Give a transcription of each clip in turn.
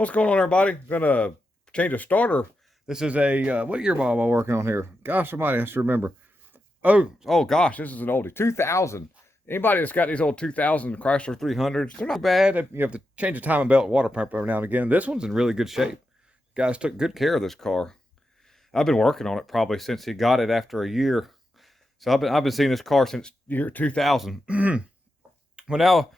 What's going on, everybody? Gonna change a starter. This is a what year model am I working on here? Gosh, somebody has to remember. Oh gosh, this is an oldie. 2000. Anybody that's got these old 2000 Chrysler 300s, they're not bad. You have to change the timing belt, water pump every now and again. This one's in really good shape. Guys took good care of this car. I've been working on it probably since he got it after a year. So I've been seeing this car since year 2000. Well, now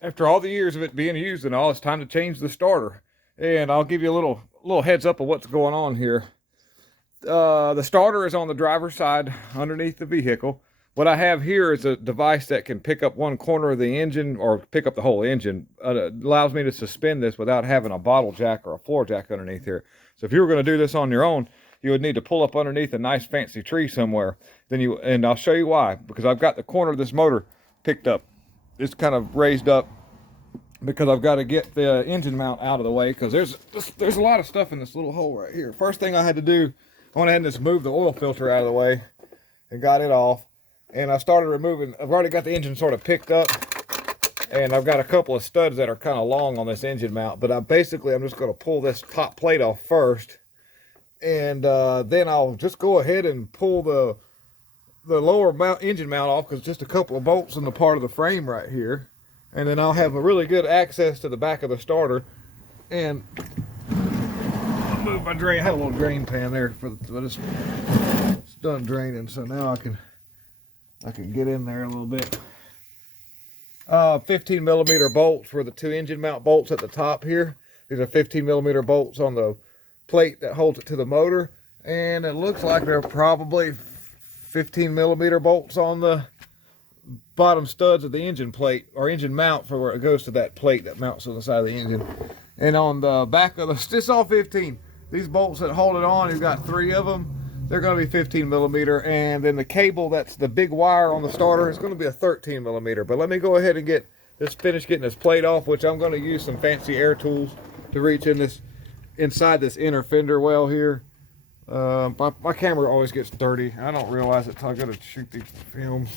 after all the years of it being used and all, it's time to change the starter. And I'll give you a little heads up of what's going on here. The starter is on the driver's side underneath the vehicle. What I have here is a device that can pick up one corner of the engine or pick up the whole engine. It allows me to suspend this without having a bottle jack or a floor jack underneath here. So if you were going to do this on your own, you would need to pull up underneath a nice fancy tree somewhere. And I'll show you why. Because I've got the corner of this motor picked up. It's kind of raised up because I've got to get the engine mount out of the way, because there's a lot of stuff in this little hole right here. First thing I had to do, I went ahead and just moved the oil filter out of the way and got it off. And I started removing, I've already got the engine sort of picked up, and I've got a couple of studs that are kind of long on this engine mount, but I'm just going to pull this top plate off first, and then I'll just go ahead and pull the lower engine mount off, because just a couple of bolts in the part of the frame right here. And then I'll have a really good access to the back of the starter. And I'll move my drain. I had a little drain pan there but it's done draining, so now I can get in there a little bit. 15 millimeter bolts were the two engine mount bolts at the top here. These are 15 millimeter bolts on the plate that holds it to the motor, and it looks like they're probably 15 millimeter bolts on the bottom studs of the engine plate or engine mount for where it goes to that plate that mounts on the side of the engine. And on the back of it's all 15. These bolts that hold it on, you've got 3 of them. They're going to be 15 millimeter, and then the cable, that's the big wire on the starter, is going to be a 13 millimeter. But let me go ahead and finish getting this plate off, which I'm going to use some fancy air tools to reach inside this inner fender well here. My camera always gets dirty. I don't realize it until I go to shoot these films.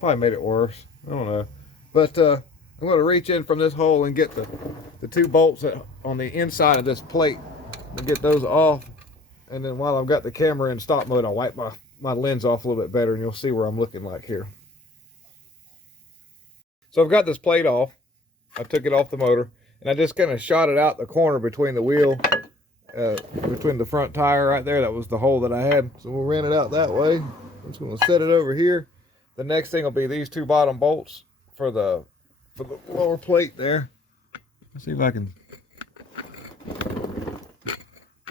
Probably made it worse. I don't know. But I'm going to reach in from this hole and get the 2 bolts on the inside of this plate and get those off. And then while I've got the camera in stop mode, I'll wipe my lens off a little bit better, and you'll see where I'm looking like here. So I've got this plate off. I took it off the motor, and I just kind of shot it out the corner between the wheel, between the front tire right there. That was the hole that I had. So we'll run it out that way. I'm just going to set it over here. The next thing will be these 2 bottom bolts for the lower plate there. Let's see if I can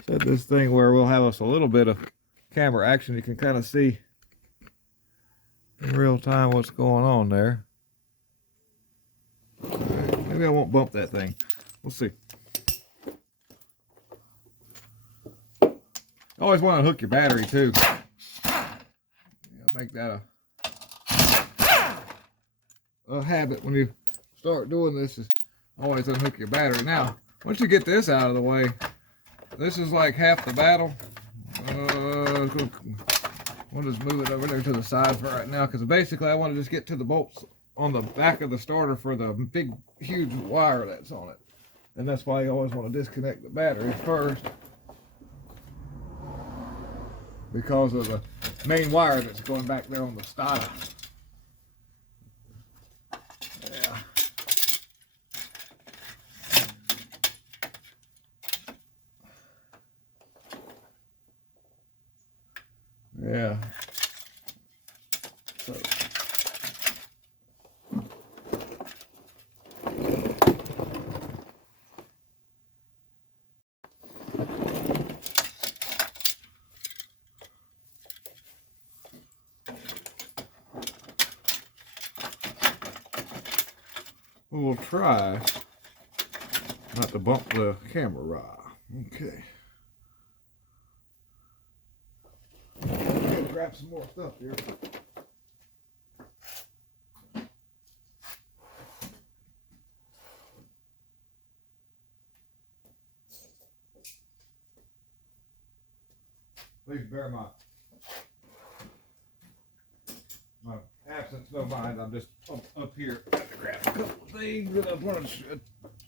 set this thing where we'll have us a little bit of camera action. You can kind of see in real time what's going on there. Right, maybe I won't bump that thing. We'll see. Always want to hook your battery too. Make that a habit when you start doing this, is always unhook your battery. Now, once you get this out of the way, this is like half the battle. We'll just move it over there to the side for right now, because basically I want to just get to the bolts on the back of the starter for the big, huge wire that's on it. And that's why you always want to disconnect the battery first, because of the main wire that's going back there on the starter. Yeah. Yeah. So. We'll try not to bump the camera raw. Okay. Grab some more stuff here. Please bear my absence no mind. I'm just up here. Got to grab a couple of things that I want to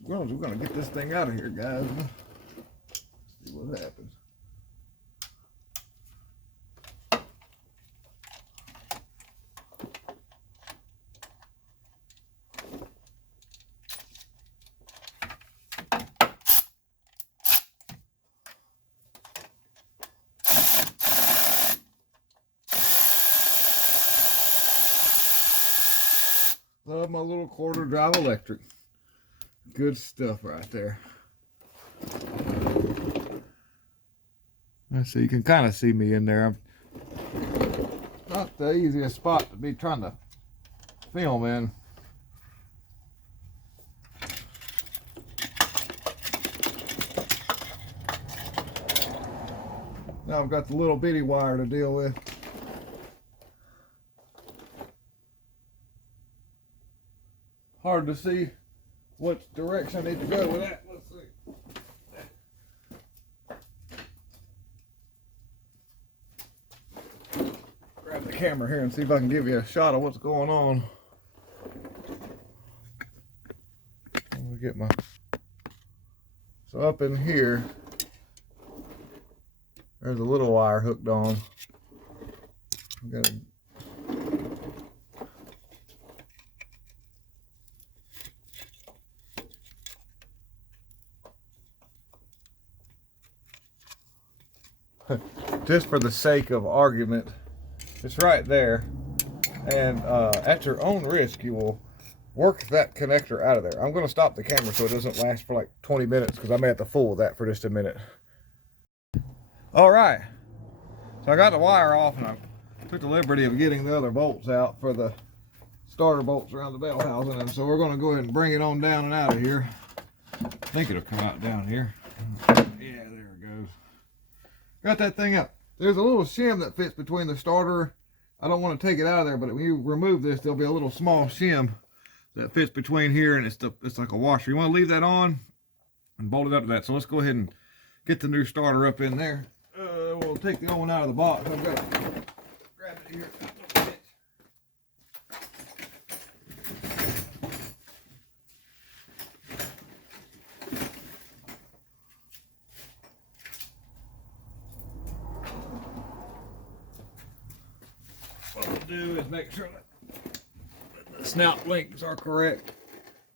We're gonna get this thing out of here, guys. Let's see what happens. Love my little quarter drive electric. Good stuff right there. Let's see, you can kind of see me in there. I'm not the easiest spot to be trying to film in. Now I've got the little bitty wire to deal with. Hard to see what direction I need to go with that. Let's see. Grab the camera here and see if I can give you a shot of what's going on. Let me get my... So up in here, there's a little wire hooked on. I've got to... Just for the sake of argument, it's right there, and at your own risk, you will work that connector out of there. I'm going to stop the camera so it doesn't last for like 20 minutes because I may have to fool that for just a minute. All right, so I got the wire off and I took the liberty of getting the other bolts out for the starter bolts around the bell housing, and so we're going to go ahead and bring it on down and out of here. I think it'll come out down here. Yeah, there it goes. Got that thing up. There's a little shim that fits between the starter. I don't want to take it out of there, but when you remove this, there'll be a little small shim that fits between here, and it's like a washer. You want to leave that on and bolt it up to that. So let's go ahead and get the new starter up in there. We'll take the old one out of the box. I've got to grab it here. What we'll do is make sure that the snout links are correct.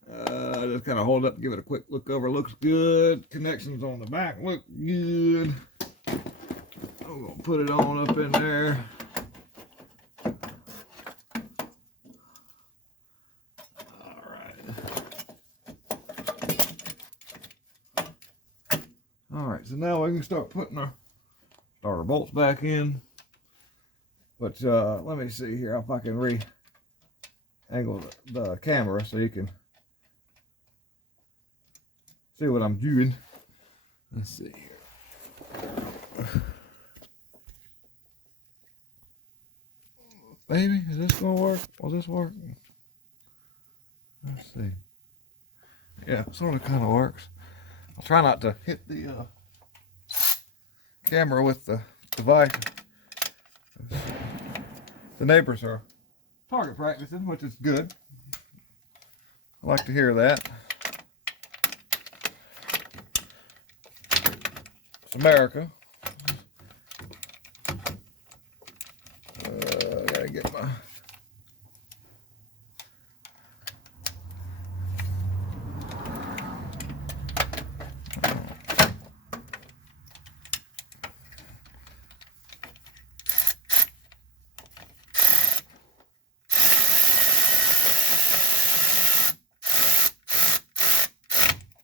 Just kind of hold it up, give it a quick look over. Looks good. Connections on the back look good. I'm gonna put it on up in there. All right, so now we can start putting our starter bolts back in. But let me see here if I can re-angle the camera so you can see what I'm doing. Let's see here. Baby, is this gonna work? Will this work? Let's see. Yeah, it sort of kind of works. I'll try not to hit the camera with the device. The neighbors are target practicing, which is good. I like to hear that. It's America. Gotta get my...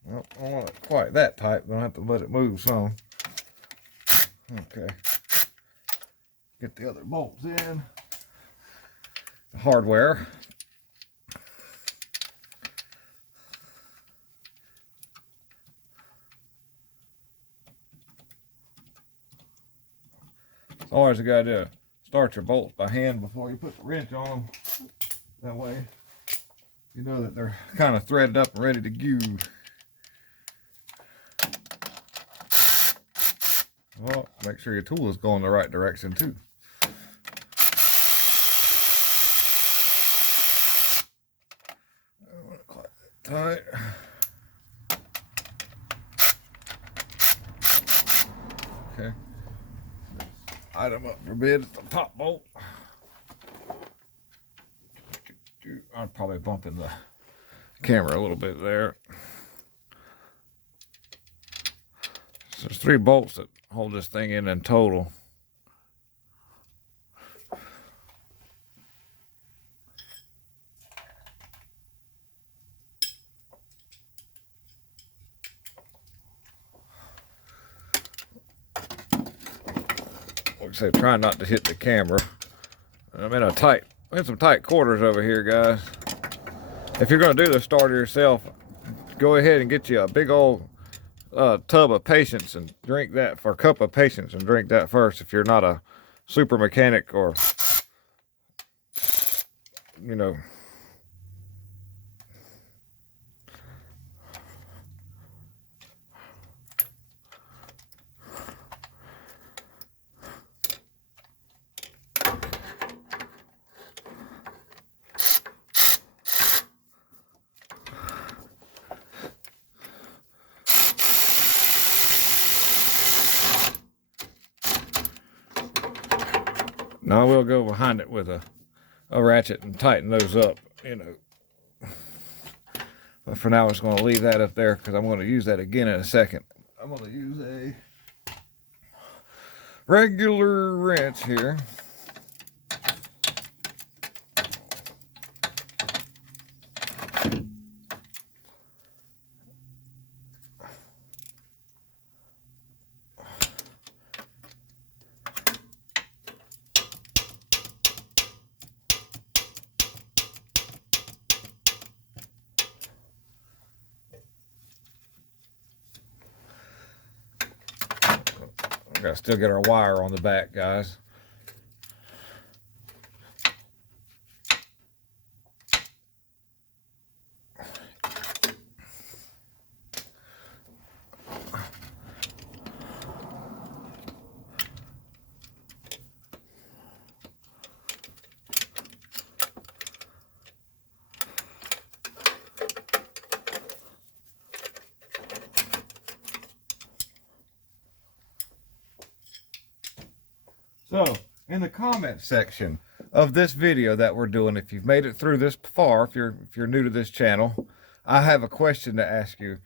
Well, I don't want it quite that tight, but I have to let it move some. Okay. Get the other bolts in. The hardware. It's always a good idea to start your bolts by hand before you put the wrench on them. That way you know that they're kind of threaded up and ready to go. Well, make sure your tool is going the right direction too. I want to clamp it tight. Okay. Item up for bid at the top bolt. I'm probably bumping the camera a little bit there. So there's 3 bolts that hold this thing in total. Like I say, trying not to hit the camera. I'm in some tight quarters over here, guys. If you're going to do the starter yourself, go ahead and get you a big old tub of patience and drink that, for a cup of patience, and drink that first if you're not a super mechanic or, you know. Now I will go behind it with a ratchet and tighten those up, you know. But for now, I'm just going to leave that up there because I'm going to use that again in a second. I'm going to use a regular wrench here. Gotta still get our wire on the back, guys. So, in the comment section of this video that we're doing, if you've made it through this far, if you're new to this channel, I have a question to ask you.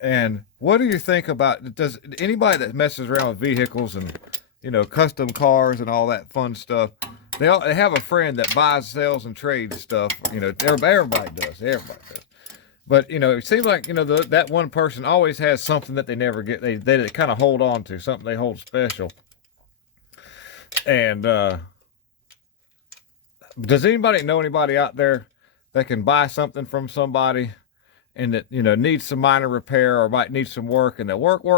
And what do you think about, does anybody that messes around with vehicles and, you know, custom cars and all that fun stuff, they have a friend that buys, sells, and trades stuff. You know, everybody does. Everybody does. But, you know, it seems like, you know, that one person always has something that they never get. They kind of hold on to, something they hold special. And does anybody know anybody out there that can buy something from somebody and that, you know, needs some minor repair or might need some work, and they'll work, and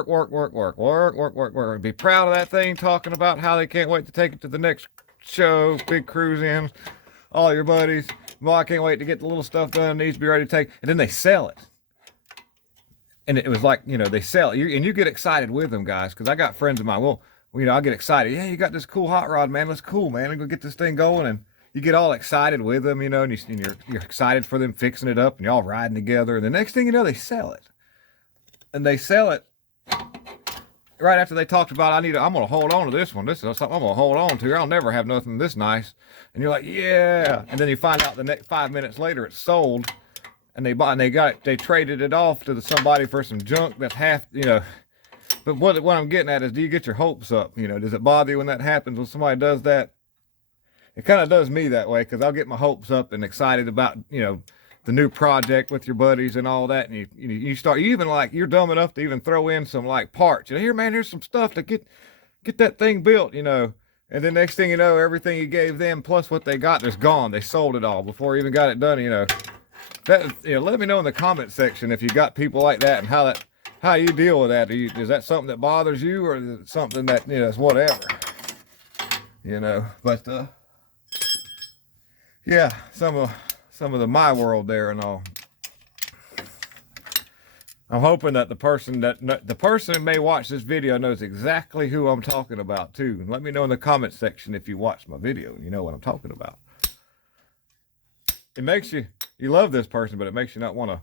be proud of that thing, talking about how they can't wait to take it to the next show, big cruise in, all your buddies. Well, I can't wait to get the little stuff done, needs to be ready to take, and then they sell it. And it was like, you know, they sell it, and you get excited with them, guys, because I got friends of mine, well, you know, I get excited. Yeah, you got this cool hot rod, man. That's cool, man. I'm gonna get this thing going, and you get all excited with them, you know, and you're excited for them fixing it up, and you're all riding together. And the next thing you know, they sell it, and they sell it right after they talked about, I'm gonna hold on to this one. This is something I'm gonna hold on to. I'll never have nothing this nice. And you're like, yeah. And then you find out the next 5 minutes later it's sold, and they traded it off to somebody for some junk that's half, you know. But what I'm getting at is, do you get your hopes up? You know, does it bother you when that happens, when somebody does that? It kind of does me that way, because I'll get my hopes up and excited about, you know, the new project with your buddies and all that. And you start, you even like, you're dumb enough to even throw in some like parts. You know, here, man, here's some stuff to get that thing built, you know. And then next thing you know, everything you gave them plus what they got is gone. They sold it all before you even got it done, you know. That, you know, let me know in the comment section if you got people like that and how you deal with that. Is that something that bothers you, or is it something that, you know, it's whatever, you know? But yeah, some of the my world there and all. I'm hoping that the person that may watch this video knows exactly who I'm talking about too. Let me know in the comment section if you watch my video and you know what I'm talking about. It makes you love this person, but it makes you not want to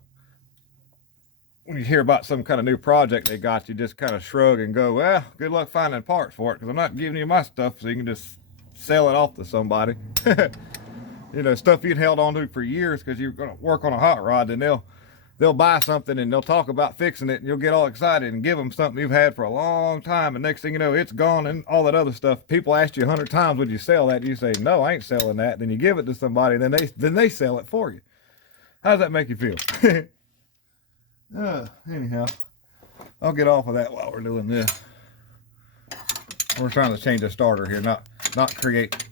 when you hear about some kind of new project they got, you just kind of shrug and go, well, good luck finding parts for it, because I'm not giving you my stuff so you can just sell it off to somebody. You know, stuff you'd held on to for years because you're going to work on a hot rod, then they'll buy something and they'll talk about fixing it, and you'll get all excited and give them something you've had for a long time, and next thing you know, it's gone and all that other stuff. People ask you 100 times, would you sell that? You say, no, I ain't selling that. Then you give it to somebody, and then they sell it for you. How does that make you feel? Anyhow, I'll get off of that while we're doing this. We're trying to change the starter here, not create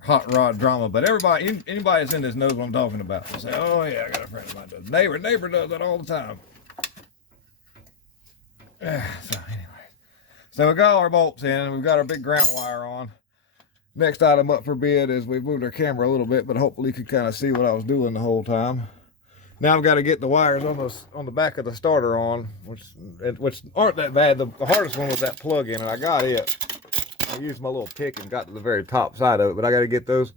hot rod drama, but anybody that's in this knows what I'm talking about. They say, oh yeah, I got a friend of mine does. Neighbor does that all the time. So anyway, so we got all our bolts in, and we've got our big ground wire on. Next item up for bid is we've moved our camera a little bit, but hopefully you can kind of see what I was doing the whole time. Now I've got to get the wires on the back of the starter on, which aren't that bad. The hardest one was that plug-in, and I got it. I used my little pick and got to the very top side of it, but I got to get those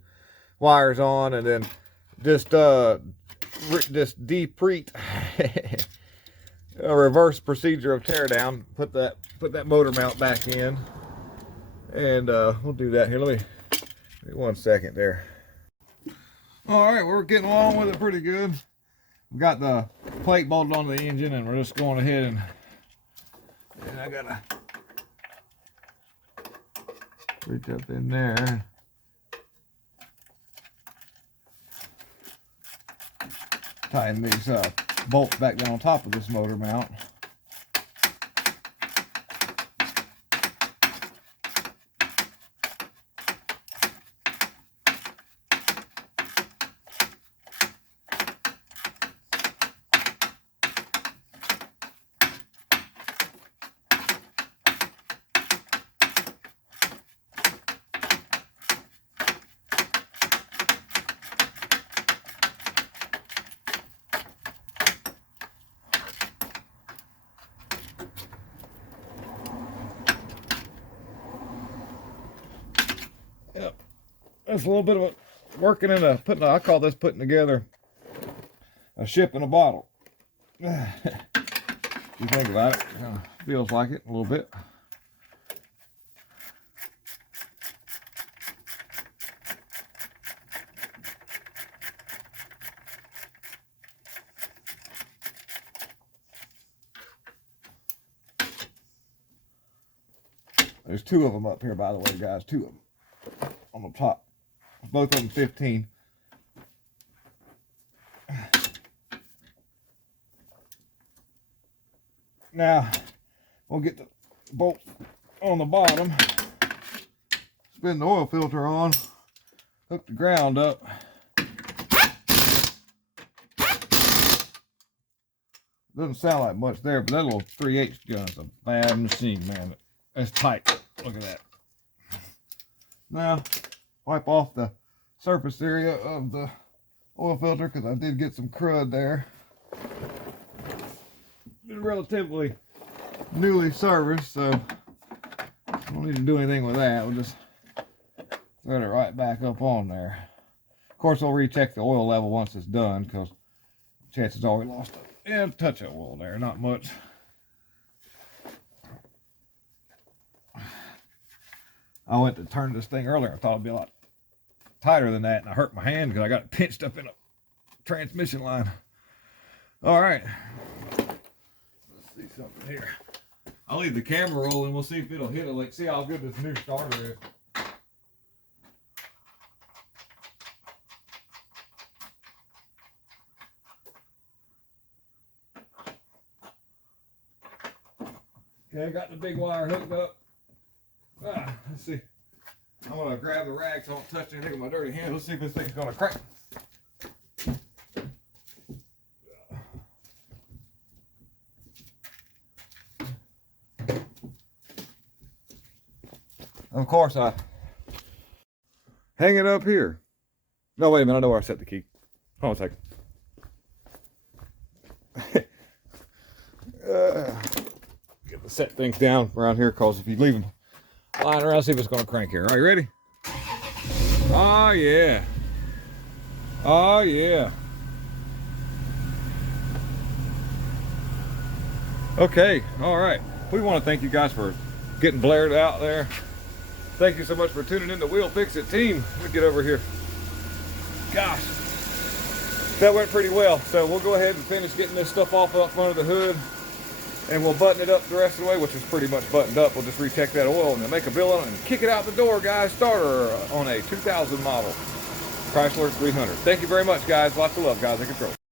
wires on, and then just depreet a reverse procedure of teardown. Put that motor mount back in, and we'll do that here. Let me 1 second there. All right, we're getting along with it pretty good. We got the plate bolted onto the engine, and we're just going ahead and I gotta reach up in there. Tighten these bolts back down on top of this motor mount. Yep, that's a little bit of a working in a I call this putting together a ship in a bottle. You think about it, kind of feels like it a little bit. There's 2 of them up here, by the way, guys. 2 of them on the top. Both of them 15. Now, we'll get the bolt on the bottom. Spin the oil filter on. Hook the ground up. Doesn't sound like much there, but that little 3/8 gun's a bad machine, man. It's tight. Look at that. Now, wipe off the surface area of the oil filter, because I did get some crud there. It's relatively newly serviced, so I don't need to do anything with that. We'll just thread it right back up on there. Of course, I'll recheck the oil level once it's done, because chances are we lost a touch of oil there, not much. I went to turn this thing earlier. I thought it'd be a lot tighter than that, and I hurt my hand because I got it pinched up in a transmission line. All right. Let's see something here. I'll leave the camera rolling. We'll see if it'll hit it. Like, see how good this new starter is. Okay, got the big wire hooked up. Let's see. I'm gonna grab the rag so I don't touch anything with my dirty hands. Let's see if this thing's gonna crack. Of course, I hang it up here. No, wait a minute. I know where I set the key. Hold on a second. Get the set things down around here, because if you leave them lying around, see if it's going to crank here. Are you ready? Oh, yeah. Oh, yeah. Okay, all right. We want to thank you guys for getting blared out there. Thank you so much for tuning in to Wheel Fix It team. Let me get over here. Gosh, that went pretty well. So we'll go ahead and finish getting this stuff off up front of the hood, and we'll button it up the rest of the way, which is pretty much buttoned up. We'll just recheck that oil and then make a bill on it and kick it out the door, guys. Starter on a 2000 model Chrysler 300. Thank you very much, guys. Lots of love, guys, in control.